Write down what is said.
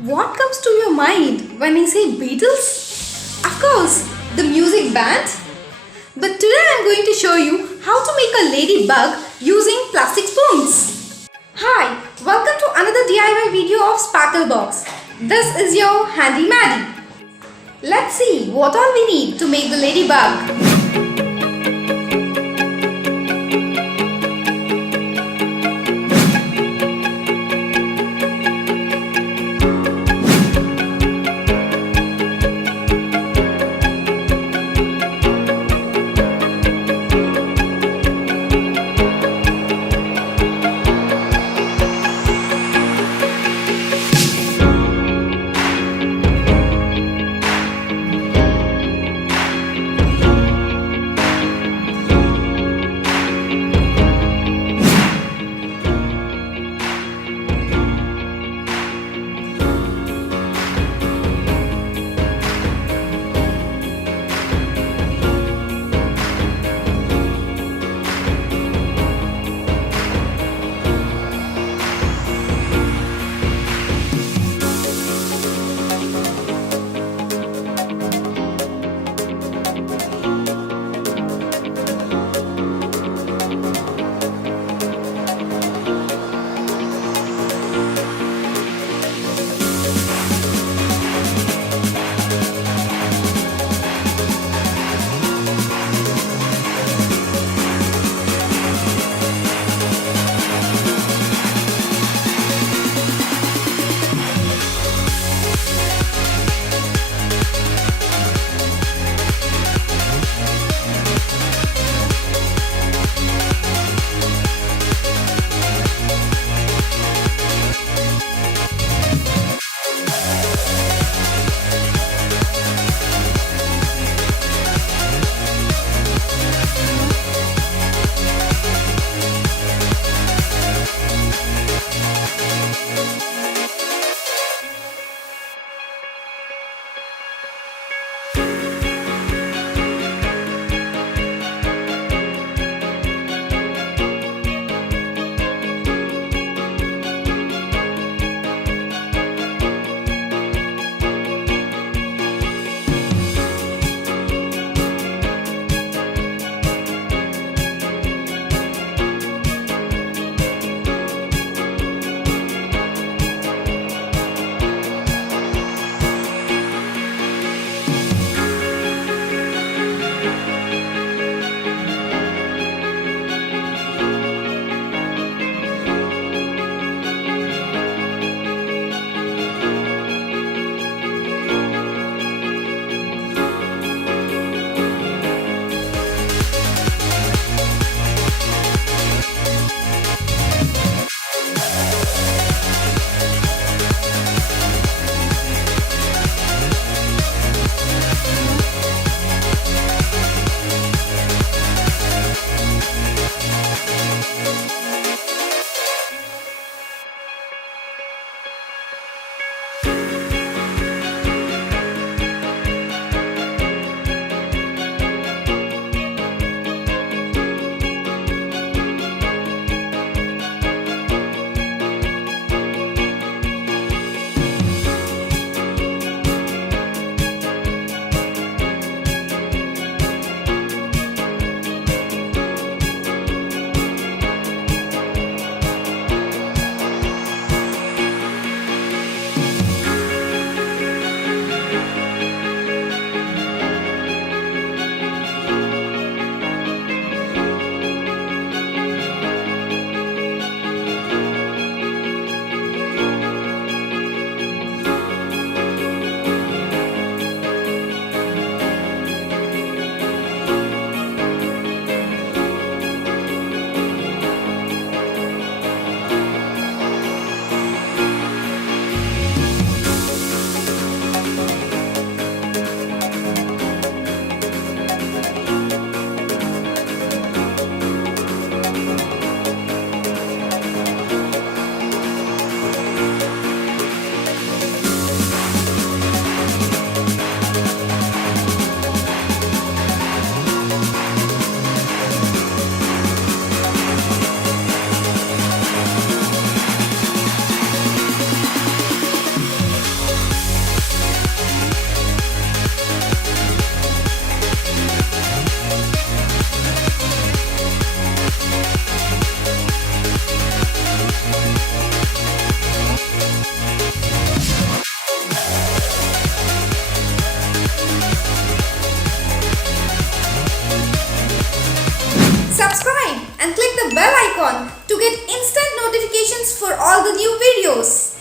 What comes to your mind when I say Beatles? Of course, the music band. But today I am going to show you how to make a ladybug using plastic spoons. Hi, welcome to another DIY video of Sparklebox. This is your handy Maddie. Let's see what all we need to make the ladybug. Subscribe and click the bell icon to get instant notifications for all the new videos.